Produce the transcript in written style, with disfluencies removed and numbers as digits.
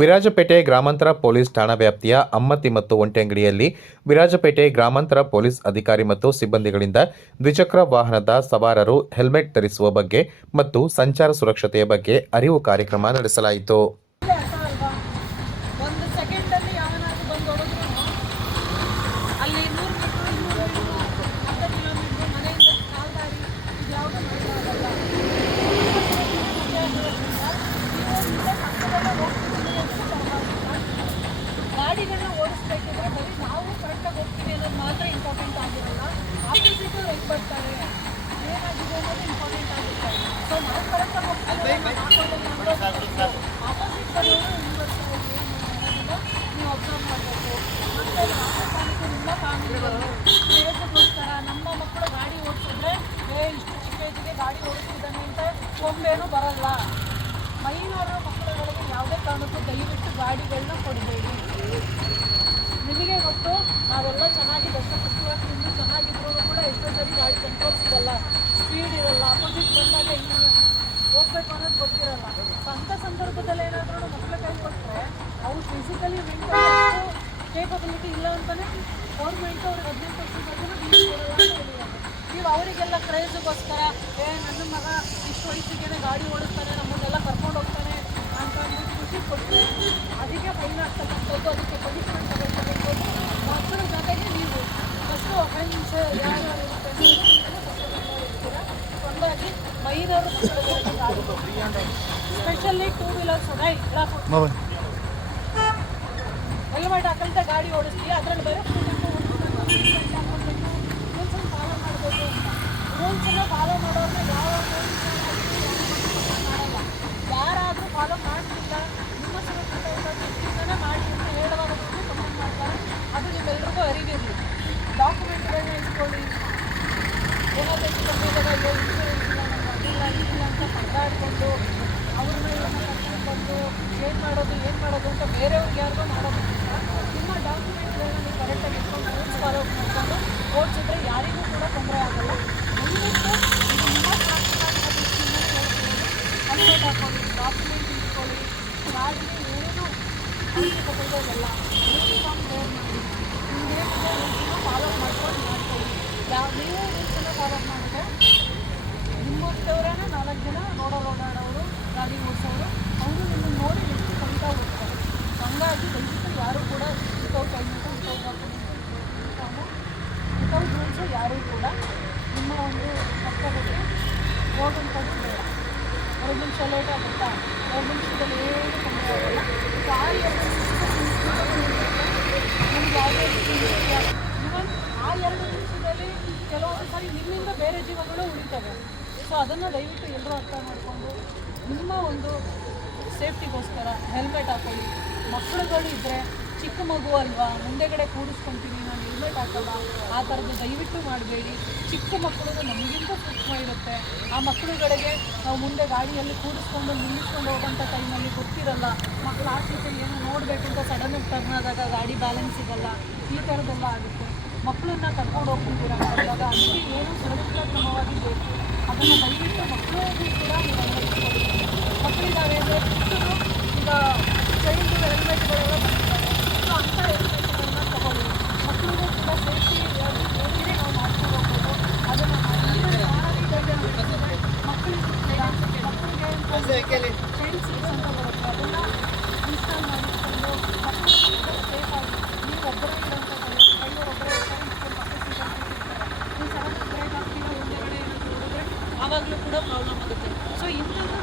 ವಿರಾಜಪೇಟೆ ಗ್ರಾಮಾಂತರ ಪೊಲೀಸ್ ಠಾಣಾ ವ್ಯಾಪ್ತಿಯ ಅಮ್ಮತ್ತಿ ಮತ್ತು ಒಂಟೆಂಗಡಿಯಲ್ಲಿ ವಿರಾಜಪೇಟೆ ಗ್ರಾಮಾಂತರ ಪೊಲೀಸ್ ಅಧಿಕಾರಿ ಮತ್ತು ಸಿಬ್ಬಂದಿಗಳಿಂದ ದ್ವಿಚಕ್ರ ವಾಹನದ ಸವಾರರು ಹೆಲ್ಮೆಟ್ ಧರಿಸುವ ಬಗ್ಗೆ ಮತ್ತು ಸಂಚಾರ ಸುರಕ್ಷತೆಯ ಬಗ್ಗೆ ಅರಿವು ಕಾರ್ಯಕ್ರಮ ನಡೆಸಲಾಯಿತು. ಗಾಡಿಗಳನ್ನ ಓಡಿಸ್ಬೇಕಿದ್ರೆ ಬರೀ ನಾವು ಕರೆಕ್ಟಾಗಿ ಹೋಗ್ತೀವಿ ಅನ್ನೋದು ಮಾತ್ರ ಇಂಪಾರ್ಟೆಂಟ್ ಆಗಿರಲ್ಲ. ಆಪೋಸಿಟ್ ಹೆಂಗೆ ಬರ್ತಾರೆ ಏನಾಗಿದೆ ಅನ್ನೋದು ಇಂಪಾರ್ಟೆಂಟ್ ಆಗುತ್ತೆ. ಸೊ ನಾವು ಕರೆಕ್ಟಾಗಿ ಹೋಗ್ತೀವಿ ಆಪೋಸಿಟ್ ಬರೋರು ಹೆಂಗೆ ಬರ್ತಾರೆ ಏನು ನೀವು ಅಬ್ಸರ್ವ್ ಮಾಡಬೇಕು. ಮತ್ತು ನಿಮ್ಮ ಫ್ಯಾಮಿಲಿಗಳು ರೇಸ್ಗೋಸ್ಕರ ನಮ್ಮ ಮಕ್ಕಳು ಗಾಡಿ ಓಡಿಸಿದ್ರೆ ಇಷ್ಟು ಚಿಕ್ಕ ಏಜಿಗೆ ಗಾಡಿ ಓಡಿಸ್ತಿದ್ದಾನೆ ಅಂತ ಕೊಂಬೇನೂ ಬರಲ್ಲ. ಮೈನರ್ ಮಕ್ಕಳುಗಳಿಗೆ ಯಾವುದೇ ಕಾರಣಕ್ಕೂ ದಯವಿಟ್ಟು ಗಾಡಿಗಳನ್ನ ಕೊಡಬೇಡಿ. ನಿಮಗೆ ಗೊತ್ತು, ನಾವೆಲ್ಲ ಚೆನ್ನಾಗಿ ದಷ್ಟಪುಷ್ಟವಾಗಿ ಇನ್ನೂ ಚೆನ್ನಾಗಿದ್ರು ಕೂಡ ಎಷ್ಟೋ ಸರಿ ಗಾಡಿ ಕಂಟ್ರೋಲ್ ಸಿಗಲ್ಲ, ಸ್ಪೀಡ್ ಇರಲ್ಲ, ಆಪೋಸಿಟ್ ಬಂದಾಗ ಇನ್ನು ಹೋಗ್ಬೇಕು ಅನ್ನೋದು ಗೊತ್ತಿರಲ್ಲ. ಅಂಥ ಸಂದರ್ಭದಲ್ಲಿ ಏನಾದರೂ ಮಕ್ಕಳ ಕೈ ಕೊಟ್ಟರೆ ಅವ್ರು ಫಿಸಿಕಲಿ ಮೆಂಟಲಿ ಕೇಪಬಿಲಿಟಿ ಇಲ್ಲ ಅಂತಲೇ ಗೌರ್ಮೆಂಟ್ ಅವ್ರಿಗೆ 18% ನೀವು ಅವರಿಗೆಲ್ಲ ಕ್ರೇಜಿಗೋಸ್ಕರ ನನ್ನ ಮಗ ಇಷ್ಟು ವಯಸ್ಸಿಗೆ ಗಾಡಿ ಓಡಿಸ್ತಾನೆ, ನಮ್ಮನ್ನೆಲ್ಲ ಕರ್ಕೊಂಡು ಹೋಗ್ತಾನೆ ಅಂತ ಅಂದ್ಬಿಟ್ಟು ಖುಷಿ ಕೊಟ್ಟರೆ ಅದಕ್ಕೆ ಫೈನ್ ಆಗ್ತಕ್ಕಂಥದ್ದು, ಅದಕ್ಕೆ ಪನಿಷ್ಮೆಂಟ್ ತಗೊಳ್ತಕ್ಕಂಥದ್ದು. ಮಕ್ಕಳ ಜೊತೆಗೆ ನೀವು ಫಸ್ಟು ಅಫೆನ್ಸ್ ಯಾರ್ಯಾರು ಇರ್ತೀರ ಒಂದಾಗಿ ಮೈನರು ಗಾಡಿ ಸ್ಪೆಷಲಿ 2 ವೀಲರ್ಸ್ ಹೆಲ್ಮೆಟ್ ಹಾಕಂತ ಗಾಡಿ ಓಡಿಸ್ತೀವಿ. ಅದರಲ್ಲಿ ಬೇರೆ ರೂಲ್ಸನ್ನು ಫಾಲೋ ಮಾಡಬೇಕು ಅಂತ. ರೂಲ್ಸನ್ನು ಫಾಲೋ ಮಾಡೋರನ್ನ ಯಾವ ಮಾಡಲ್ಲ. ಯಾರಾದರೂ ಫಾಲೋ ಮಾಡ್ತಿಲ್ಲ ನಿಮ್ಮ ಸುರಕ್ಷತೆ ಮಾಡಿ ಅಂತ ಹೇಳುವಾಗ ಕಮೆಂಟ್ ಮಾಡ್ತಾರೆ. ಅದು ನಿಮ್ಮೆಲ್ರಿಗೂ ಅರಿವಿರಲಿ. ಡಾಕ್ಯುಮೆಂಟ್ಗಳನ್ನ ಇಟ್ಕೊಳ್ಳಿ. ಏನಾದರೂ ಇನ್ಶೂರೆನ್ಸ್ ಇಲ್ಲ, ನಮ್ಗೆ ಅದಿಲ್ಲ ಇದಿಲ್ಲ ಅಂತ ಪರದಾಡಿಕೊಂಡು ಅವ್ರನ್ನ ಕರ್ಕೊಂಡು ಬಂದು ಏನು ಮಾಡೋದು ಅಂತ ಬೇರೆಯವ್ರಿಗೆ ಯಾರಿಗೂ ಮಾಡೋದಕ್ಕಿಂತ ನಿಮ್ಮ ಡಾಕ್ಯುಮೆಂಟ್ಗಳನ್ನ ನೀವು ಕರೆಕ್ಟಾಗಿ ಇಟ್ಕೊಂಡು ರೂಲ್ಸ್ ಫಾಲೋ ಮಾಡಿಕೊಂಡು ಓಡಿಸಿದ್ರೆ ಯಾರಿಗೂ ಕೂಡ ತೊಂದರೆ ಆಗಲ್ಲ. ದಯವಿಟ್ಟು ಇದು ನಿಮ್ಮ ಹೆಲ್ಮೆಟ್ ಹಾಕ್ಕೊಳ್ಳಿ, ಡಾಕ್ಯುಮೆಂಟ್ ಇಟ್ಕೊಳ್ಳಿ, ಗಾಡಿಗೆ ಏನು ಅವಶ್ಯಕತೆಗಳಿಲ್ಲ, ಯೂನಿಫಾರ್ಮ್ ವೇರ್ ಮಾಡಿ, ನಿಮಗೇನಿದೆ ರೂಲ್ಸನ್ನು ಫಾಲೋ ಮಾಡ್ಕೊಂಡು ಮಾಡ್ಕೊಳ್ಳಿ. ನೀವು ರೂಲ್ಸನ್ನು ಫಾಲೋ ಮಾಡಿದ್ರೆ ನಿಮ್ಮಂಥವ್ರನ್ನ 4 ಜನ ಓಡಾಡೋರು ಗಾಡಿ ಓಡಿಸೋರು ಅವರು ನಿಮ್ಮನ್ನು ನೋಡಿ ಎಷ್ಟು ಕಲಿತಾ ಹೋಗ್ತಾರೆ. ಹಂಗಾಗಿ ದಯವಿಟ್ಟು ಯಾರೂ ಕೂಡ ವಿತೌಟ್ ಹೆಲ್ಮೆಟು ವಿತೌಟ್ ರೂಲ್ಸು ಯಾರೂ ಕೂಡ ನಿಮ್ಮ ಒಂದು ಕರ್ತವ್ಯಕ್ಕೆ ಹೋಗುವಂಥದ್ದು ಬೇಡ. 2 ನಿಮಿಷ ಲೇಟ್ ಆಗುತ್ತಾ, 2 ನಿಮಿಷದಲ್ಲಿ ಏನು ತೊಂದರೆ ಆಗಲ್ಲ. ಆ 2 ನಿಮಿಷ ಇವನ್ ಆ 2 ನಿಮಿಷದಲ್ಲಿ ಕೆಲವೊಂದು ಸಾರಿ ನಿಮ್ಮಿಂದ ಬೇರೆ ಜೀವಗಳು ಉಳಿತವೆ. ಸೊ ಅದನ್ನು ದಯವಿಟ್ಟು ಎಲ್ಲರೂ ಅರ್ಥ ಮಾಡಿಕೊಂಡು ನಿಮ್ಮ ಒಂದು ಸೇಫ್ಟಿಗೋಸ್ಕರ ಹೆಲ್ಮೆಟ್ ಹಾಕೊಳ್ಳಿ. ಮಕ್ಕಳುಗಳು ಇದ್ದರೆ ಚಿಕ್ಕ ಮಗು ಅಲ್ವಾ, ಮುಂದೆಗಡೆ ಕೂಡಿಸ್ಕೊತೀನಿ ನಾನು ಹೆಲ್ಮೆಟ್ ಹಾಕಲ್ಲ, ಆ ಥರದ್ದು ದಯವಿಟ್ಟು ಮಾಡಬೇಡಿ. ಚಿಕ್ಕ ಮಕ್ಕಳು ನಮಗಿಂತ ಸೂಕ್ಷ್ಮ ಇರುತ್ತೆ. ಆ ಮಕ್ಕಳುಗಳಿಗೆ ನಾವು ಮುಂದೆ ಗಾಡಿಯಲ್ಲಿ ಕೂಡಿಸ್ಕೊಂಡು ನಿಲ್ಲಿಸ್ಕೊಂಡು ಹೋಗೋಂಥ ಟೈಮಲ್ಲಿ ಗೊತ್ತಿರಲ್ಲ. ಮಕ್ಕಳು ಆಚೆ ಏನೋ ನೋಡಬೇಕು ಅಂತ ಸಡನ್ನಾಗಿ ಟರ್ನ್ ಆದಾಗ ಗಾಡಿ ಬ್ಯಾಲೆನ್ಸ್ ಸಿಗಲ್ಲ, ಈ ಥರದ್ದೆಲ್ಲ ಆಗುತ್ತೆ. ಮಕ್ಕಳನ್ನ ಕರ್ಕೊಂಡು ಹೋಗ್ತಿದ್ದೀರಾ ಇವಾಗ ಅದಕ್ಕೆ ಏನು ಸುರಕ್ಷಿತ ಕ್ರಮವಾಗಿ ಬೇಕು ಅದನ್ನು ದಯವಿಟ್ಟು ಮಕ್ಕಳಿಗೂ ಕೂಡ ನೀವು ಅಳವಡಿಸ್ಕೊಳ್ಳಿ. ಮಕ್ಕಳಿದ್ದಾವೆ ಅಂದರೆ ಚಿಕ್ಕರು ಈಗ ಚೈಲ್ಡ್ ಹೆಲ್ಮೆಟ್ಗಳೆಲ್ಲ ಬರ್ತಿದ್ದಾರೆ. ಸೊ ಅಂಥ ಹೆಲ್ಮೆಟ್ಗಳನ್ನ ತಗೊಳ್ಳಿ. ಮಕ್ಕಳಿಗೂ ಕೂಡ ಸೇಫ್ಟಿ ಹೇಗೆ ನಾವು ಮಾಡ್ಕೊಂಡು ಹೋಗ್ಬೋದು ಅದನ್ನು ಮಕ್ಕಳಿಗೂ ಕೂಡ ಮಕ್ಕಳಿಗೆ ಚೈಲ್ಡ್ ಸೀಟ್ಸ್ ಅಂತ ಬರುತ್ತೆ, ಅದನ್ನು ಇನ್ಸ್ಟಾಲ್ ಮಾಡಿಕೊಂಡು ಮಕ್ಕಳಿಗೂ ಕೂಡ ಸೇಫಾಗಿ ನೀವು ಒಬ್ಬರೇ ಇರೋಂಥ ಡ್ರೈವರ್ ಒಬ್ಬರೇ ಇರ್ತಾರೆ, ನೀವು ಸಡನ್ ಬ್ರೇಕ್ ಹಾಕ್ತೀರ ಮುಂದೆಗಡೆ ಏನಾದರೂ ಹೋದರೆ ಆವಾಗಲೂ ಕೂಡ ಪ್ರಾಬ್ಲಮ್ ಆಗುತ್ತೆ. ಸೊ ಇಂಥದ್ದು